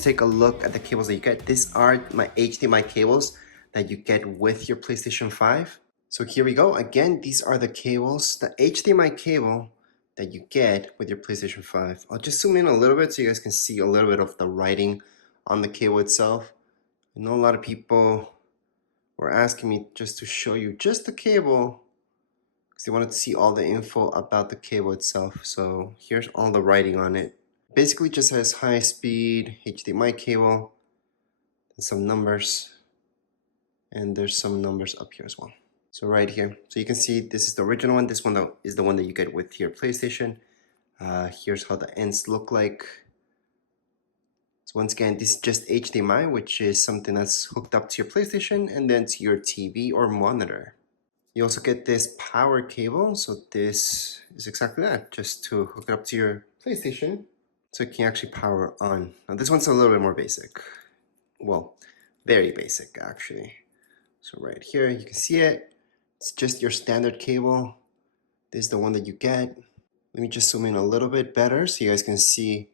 just take a look at the cables that you get. These are my HDMI cables that you get with your PlayStation 5. So here we go. Again, these are the cables, the HDMI cable that you get with your PlayStation 5. I'll just zoom in a little bit so you guys can see a little bit of the writing on the cable itself. I know a lot of people were asking me just to show you just the cable because they wanted to see all the info about the cable itself. So here's all the writing on it. Basically just has high-speed HDMI cable and some numbers, and there's some numbers up here as well. So right here, so you can see this is the original one. This one though is the one that you get with your PlayStation. Here's how the ends look like. So once again, this is just HDMI, which is something that's hooked up to your PlayStation and then to your TV or monitor. You also get this power cable. So this is exactly that, just to hook it up to your PlayStation so it can actually power on. Now this one's a little bit more basic. Well, very basic actually. So right here, you can see it. It's just your standard cable. This is the one that you get. Let me just zoom in a little bit better so you guys can see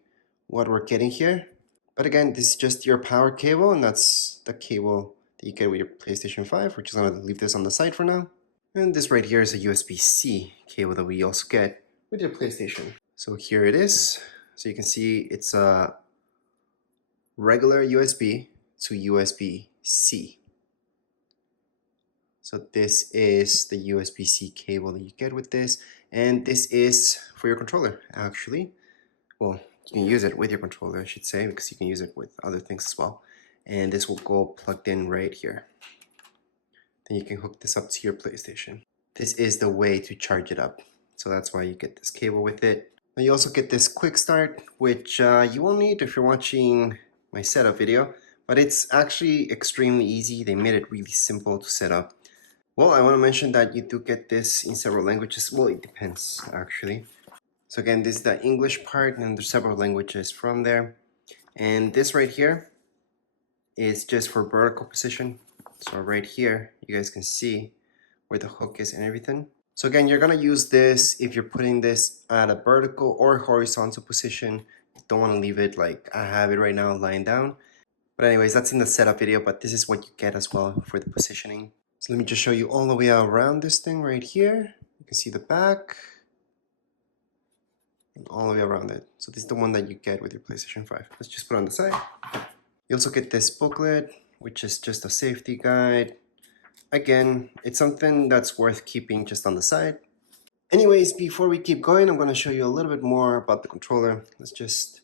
what we're getting here. But again, this is just your power cable, and that's the cable that you get with your PlayStation 5. We're just gonna leave this on the side for now. And this right here is a USB-C cable that we also get with your PlayStation. So here it is. So you can see it's a regular USB to USB-C. So this is the USB-C cable that you get with this, and this is for your controller actually. Well, you can use it with your controller, I should say, because you can use it with other things as well. And this will go plugged in right here. Then you can hook this up to your PlayStation. This is the way to charge it up. So that's why you get this cable with it. Now you also get this quick start, which you won't need if you're watching my setup video, but it's actually extremely easy. They made it really simple to set up. Well, I want to mention that you do get this in several languages. Well, it depends actually. So again, this is the English part, and there's several languages from there. And this right here is just for vertical position. So right here, you guys can see where the hook is and everything. So again, you're gonna use this if you're putting this at a vertical or horizontal position. You don't wanna leave it like I have it right now lying down. But anyways, that's in the setup video, but this is what you get as well for the positioning. So let me just show you all the way around this thing right here. You can see the back and all the way around it. So this is the one that you get with your PlayStation 5. Let's just put it on the side. You also get this booklet, which is just a safety guide. Again, it's something that's worth keeping just on the side. Anyways, before we keep going, I'm going to show you a little bit more about the controller. Let's just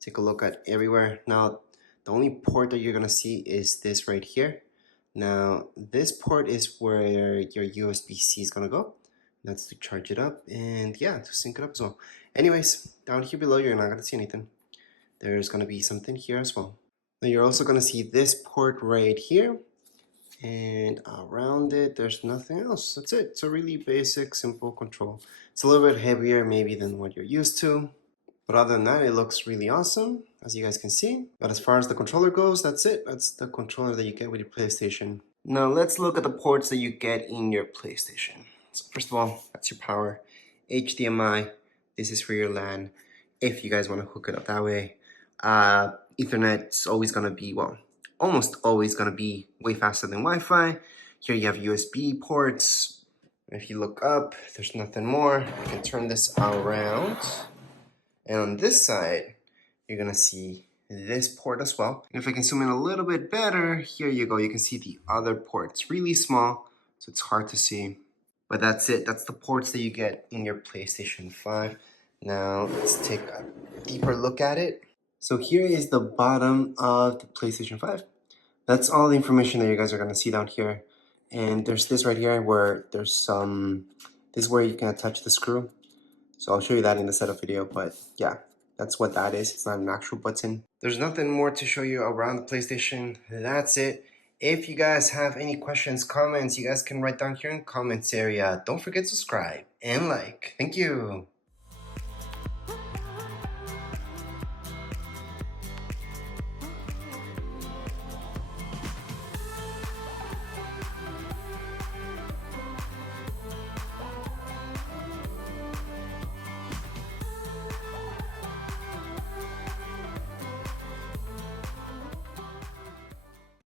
take a look at everywhere. Now, the only port that you're going to see is this right here. Now, this port is where your USB-C is going to go. That's to charge it up and yeah, to sync it up as well. Anyways, down here below, you're not going to see anything. There's going to be something here as well. Now, you're also going to see this port right here. And around it, there's nothing else. That's it. It's a really basic, simple control. It's a little bit heavier maybe than what you're used to. But other than that, it looks really awesome, as you guys can see. But as far as the controller goes, that's it. That's the controller that you get with your PlayStation. Now let's look at the ports that you get in your PlayStation. So first of all, that's your power. HDMI, this is for your LAN, if you guys want to hook it up that way. Ethernet's always going to be, well, almost always going to be way faster than Wi-Fi. Here you have USB ports. If you look up, there's nothing more. I can turn this around. And on this side, you're going to see this port as well. And if I can zoom in a little bit better, here you go. You can see the other port. It's really small, so it's hard to see. But that's it. That's the ports that you get in your PlayStation 5. Now, let's take a deeper look at it. So here is the bottom of the PlayStation 5. That's all the information that you guys are going to see down here. And there's this right here where there's some, this is where you can attach the screw. So I'll show you that in the setup video, but yeah, that's what that is. It's not an actual button. There's nothing more to show you around the PlayStation. That's it. If you guys have any questions, comments, you guys can write down here in the comments area. Don't forget to subscribe and like. Thank you.